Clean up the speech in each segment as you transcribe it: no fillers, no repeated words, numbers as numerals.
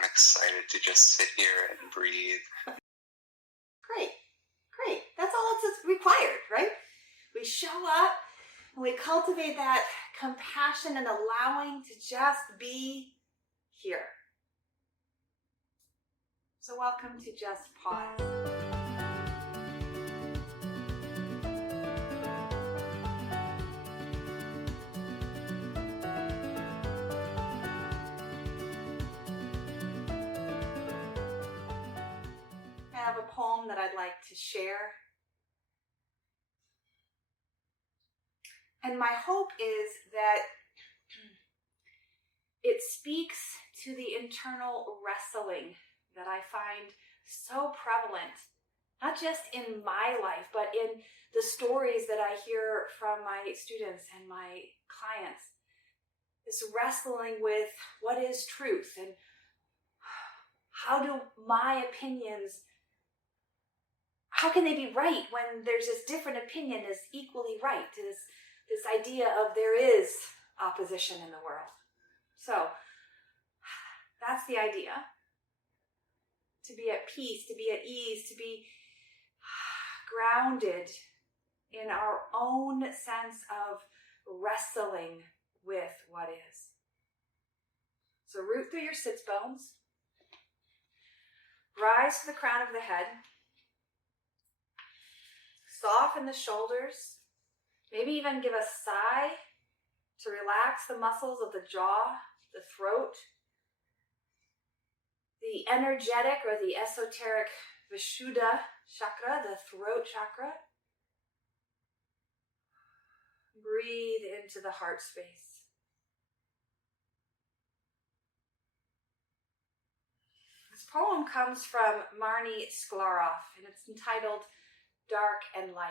I'm excited to just sit here and breathe. Great, great. That's all that's required, right? We show up and we cultivate that compassion and allowing to just be here. So welcome to Just Pause. I have a poem that I'd like to share. And my hope is that it speaks to the internal wrestling that I find so prevalent, not just in my life, but in the stories that I hear from my students and my clients. This wrestling with what is truth and how do my opinions, how can they be right when there's this different opinion is equally right? This idea of there is opposition in the world. So that's the idea. To be at peace, to be at ease, to be grounded in our own sense of wrestling with what is. So root through your sits bones. Rise to the crown of the head. Soften the shoulders. Maybe even give a sigh to relax the muscles of the jaw, the throat, the energetic or the esoteric Vishuddha chakra, the throat chakra. Breathe into the heart space. This poem comes from Marnie Sklarov, and it's entitled Dark and Light.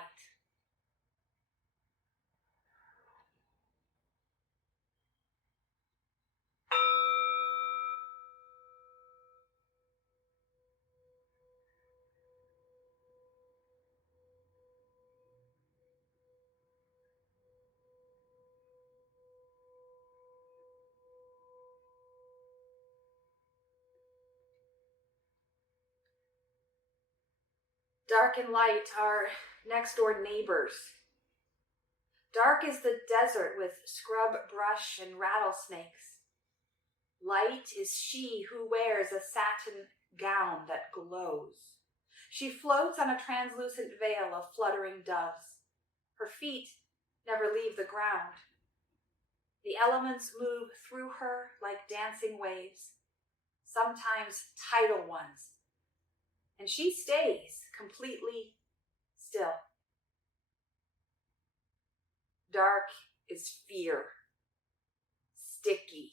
Dark and light are next door neighbors. Dark is the desert with scrub brush and rattlesnakes. Light is she who wears a satin gown that glows. She floats on a translucent veil of fluttering doves. Her feet never leave the ground. The elements move through her like dancing waves, sometimes tidal ones. And she stays completely still. Dark is fear, sticky,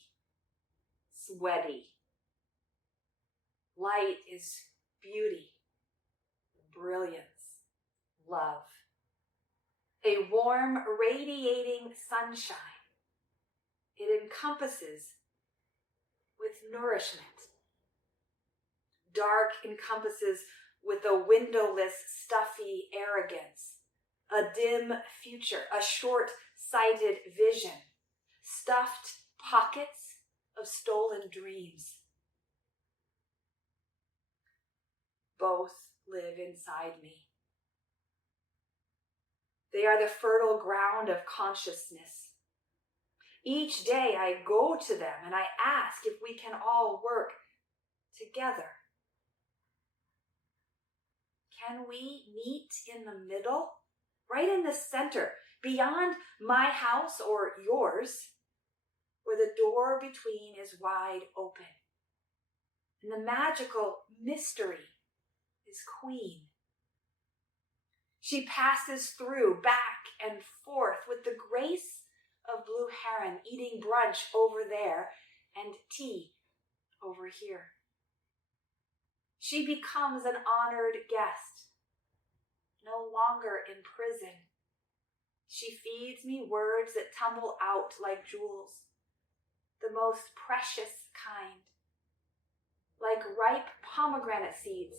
sweaty. Light is beauty, brilliance, love. A warm, radiating sunshine. It encompasses with nourishment. Dark encompasses with a windowless, stuffy arrogance, a dim future, a short-sighted vision, stuffed pockets of stolen dreams. Both live inside me. They are the fertile ground of consciousness. Each day I go to them and I ask if we can all work together. Can we meet in the middle, right in the center, beyond my house or yours, where the door between is wide open? And the magical mystery is Queen. She passes through, back and forth with the grace of Blue Heron, eating brunch over there and tea over here. She becomes an honored guest, no longer in prison. She feeds me words that tumble out like jewels, the most precious kind, like ripe pomegranate seeds,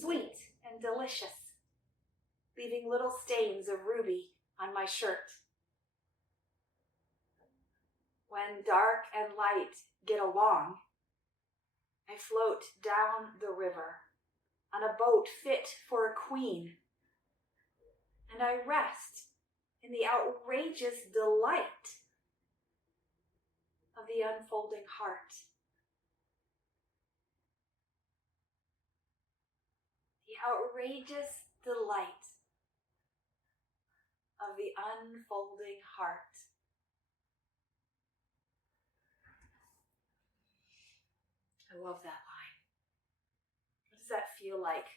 sweet and delicious, leaving little stains of ruby on my shirt. When dark and light get along, I float down the river on a boat fit for a queen, and I rest in the outrageous delight of the unfolding heart. The outrageous delight of the unfolding heart. I love that line. What does that feel like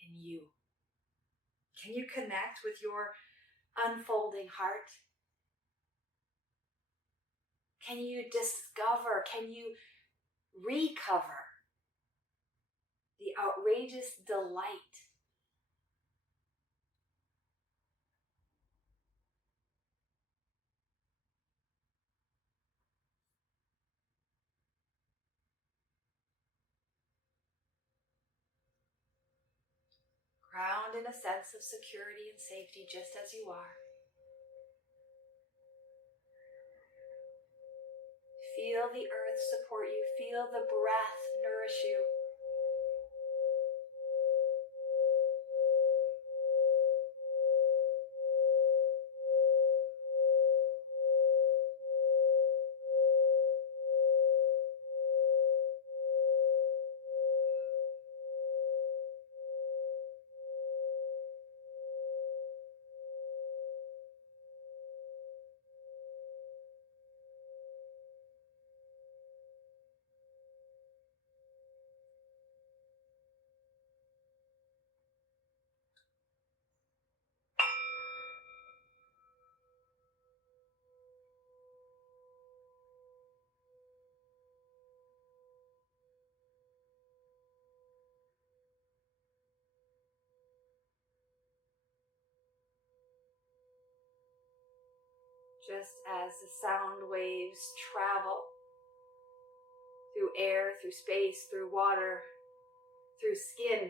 in you? Can you connect with your unfolding heart? Can you discover, can you recover the outrageous delight ground in a sense of security and safety just as you are? Feel the earth support you. Feel the breath nourish you. Just as the sound waves travel through air, through space, through water, through skin,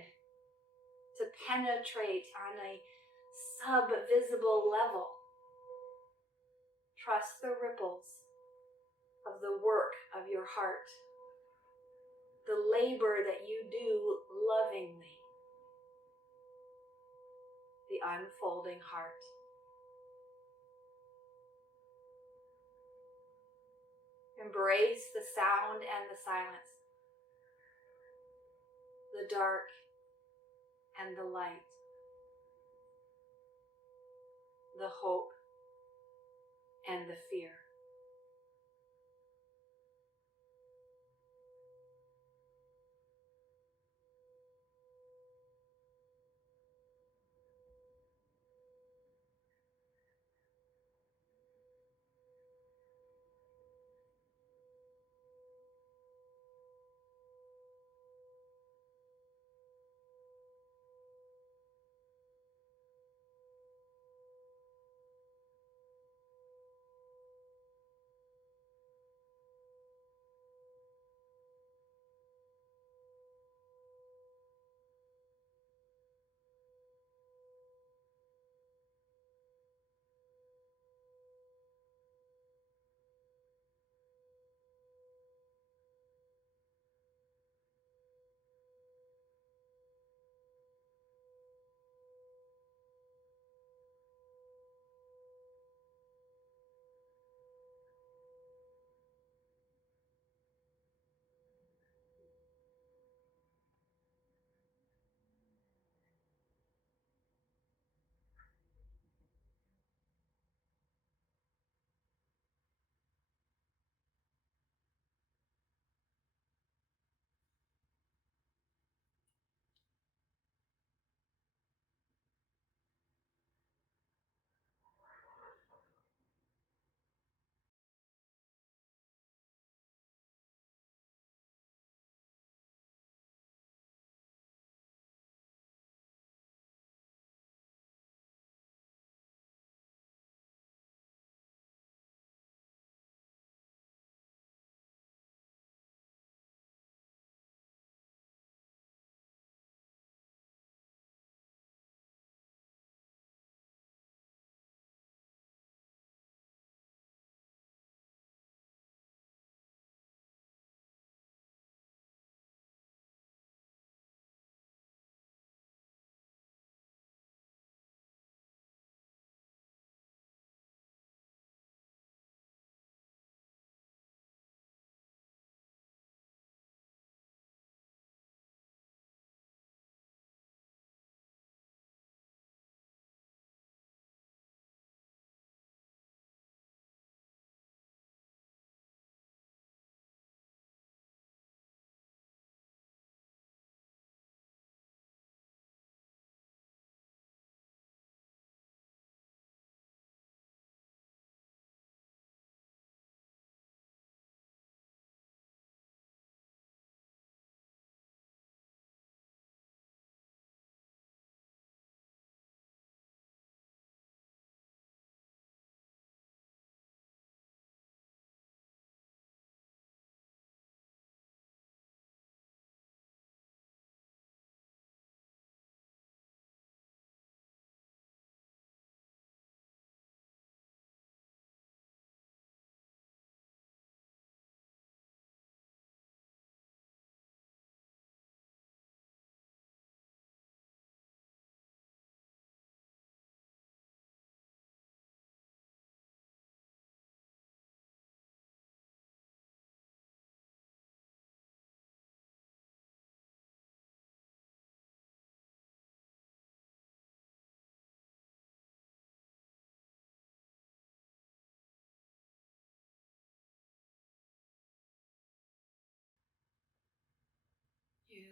to penetrate on a sub-visible level, trust the ripples of the work of your heart, the labor that you do lovingly, the unfolding heart. Embrace the sound and the silence, the dark and the light, the hope and the fear.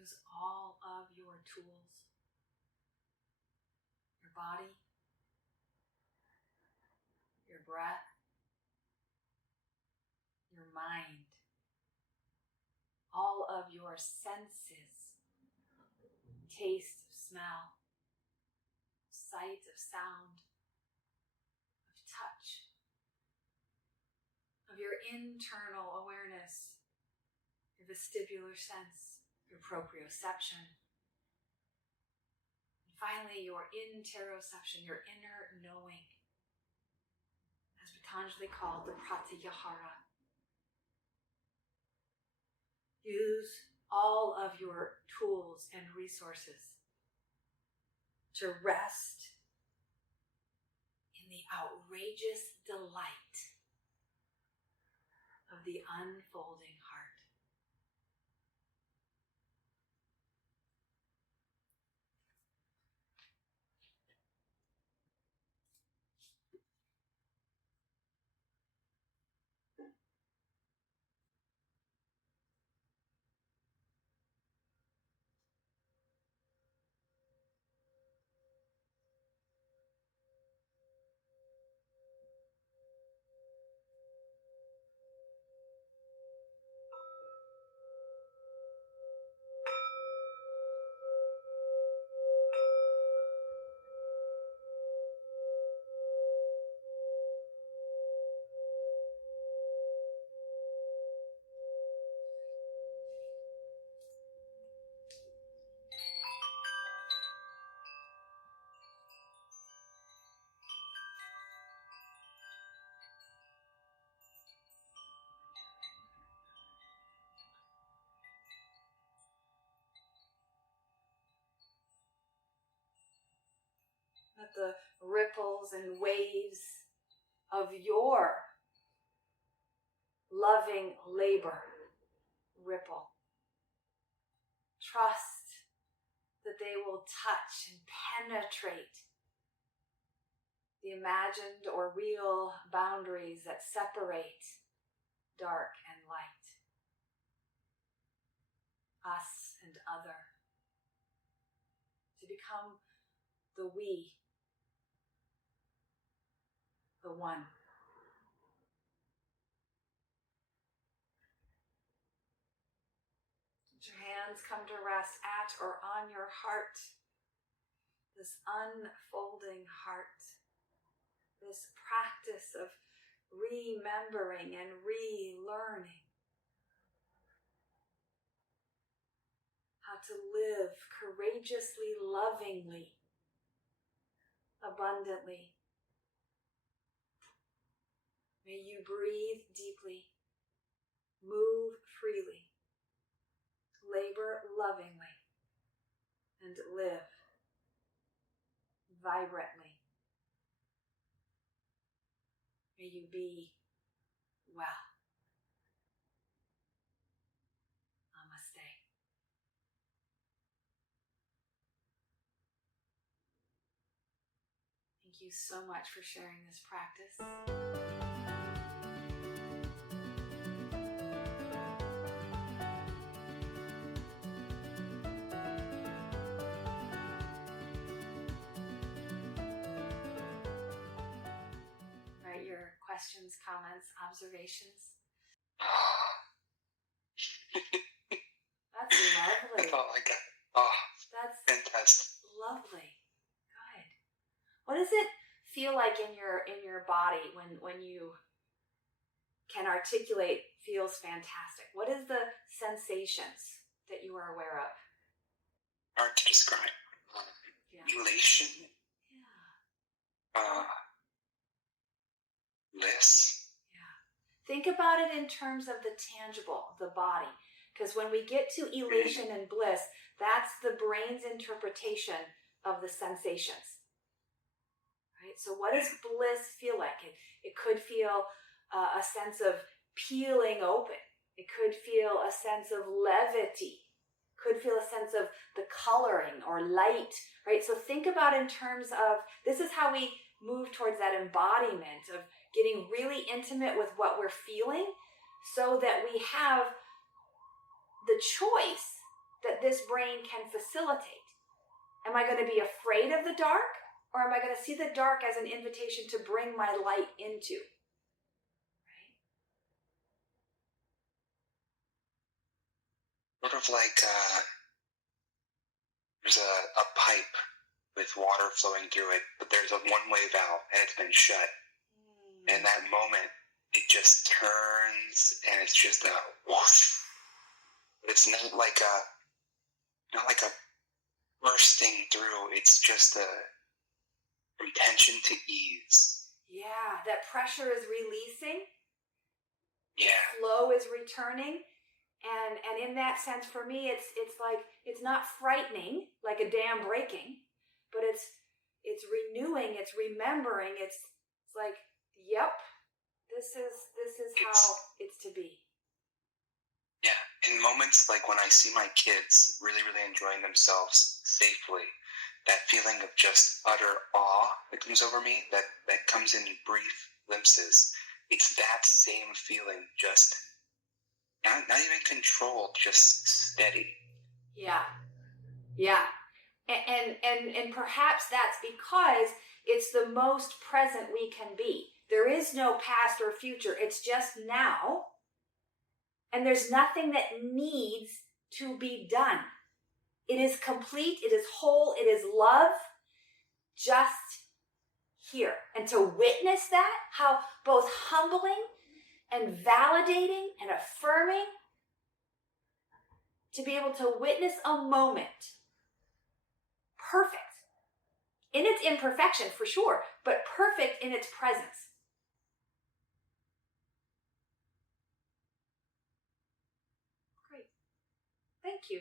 Use all of your tools, your body, your breath, your mind, all of your senses, taste of smell, sight of sound, of touch, of your internal awareness, your vestibular sense, your proprioception, and finally your interoception, your inner knowing, as Patanjali called the pratyahara. Use all of your tools and resources to rest in the outrageous delight of the unfolding heart. Let the ripples and waves of your loving labor ripple. Trust that they will touch and penetrate the imagined or real boundaries that separate dark and light, us and other, to become the we, the one. Let your hands come to rest at or on your heart, this unfolding heart, this practice of remembering and relearning how to live courageously, lovingly, abundantly. May you breathe deeply, move freely, labor lovingly, and live vibrantly. May you be well. Namaste. Thank you so much for sharing this practice. Write your questions, comments, observations. That's lovely. That's all I got. Oh, That's fantastic. lovely. Good. What does it feel like in your body when you can articulate feels fantastic? What is the sensations that you are aware of? Hard to describe. Elation. Yeah. Bliss. Yeah. Think about it in terms of the tangible, the body. Because when we get to elation and bliss, that's the brain's interpretation of the sensations. Right? So what does bliss feel like? It could feel a sense of peeling open. It could feel a sense of levity. Could feel a sense of the coloring or light, right? So think about in terms of, this is how we move towards that embodiment of getting really intimate with what we're feeling so that we have the choice that this brain can facilitate? Am I going to be afraid of the dark, or am I going to see the dark as an invitation to bring my light into? Right? Sort of like there's a pipe with water flowing through it, but there's a one-way valve and it's been shut. And that moment, it just turns and it's just a whoosh. It's not like a bursting through. It's just from tension to ease. Yeah, that pressure is releasing. Yeah. Flow is returning. And in that sense, for me, it's like, it's not frightening, like a dam breaking, but it's renewing, it's remembering, it's like, yep, this is how it's to be. Yeah, in moments like when I see my kids really, really enjoying themselves safely, that feeling of just utter awe that comes over me, that comes in brief glimpses, it's that same feeling, just not even controlled, just steady. Yeah. And perhaps that's because it's the most present we can be. There is no past or future. It's just now. And there's nothing that needs to be done. It is complete. It is whole. It is love. Just here. And to witness that, how both humbling and validating and affirming, to be able to witness a moment, perfect in its imperfection for sure, but perfect in its presence. Great. Thank you.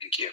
Thank you.